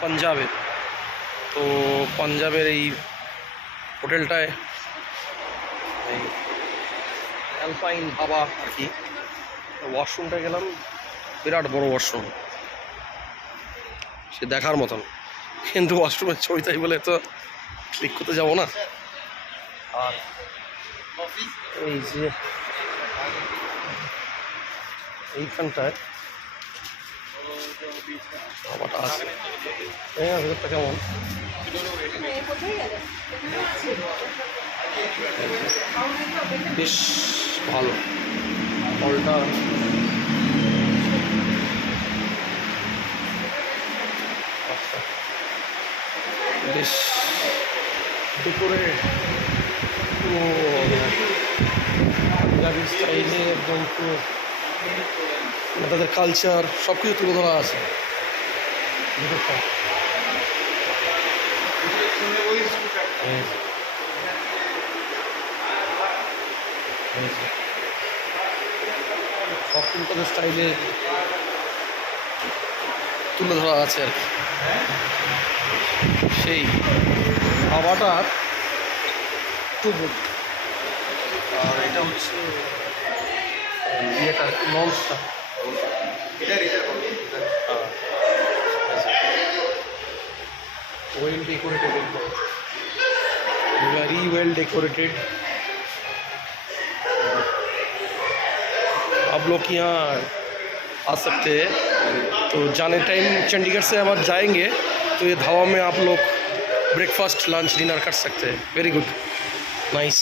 পাঞ্জাবে। তো পাঞ্জাবের এই হোটেলটায় এই অ্যালপাইন হাবা আর কি। ওয়াশরুমটা গেলাম, বিরাট বড় ওয়াশরুম, সে দেখার মতন, কিন্তু ওয়াশরুমের ছবি তাই বলে তো ক্লিক করতে যাবো না। আর এই যে এইখানটায় হাবাটা আছে, ভেতরটা কেমন বেশ ভালো। হলটা আচ্ছা বেশ ডেকোরেট, পুরো পাঞ্জাবি স্টাইলে একদম পুরো তাদের কালচার সব কিছু তুলে ধরা আছে ভেতরটা। সব কিছু তাদের স্টাইলে তুলে ধরা আছে আর কি। সেই হাওয়াটা খুব, আর এটা হচ্ছে ইয়েটা লঞ্চটা, वेल डेकोरेटेड, एकदम वेरी वेल डेकोरेटेड। आप लोग यहाँ आ सकते हैं। तो जाने टाइम चंडीगढ़ से अब जाएंगे तो ये ढाबा में आप लोग ब्रेकफास्ट लंच डिनर कर सकते हैं। Very good, nice.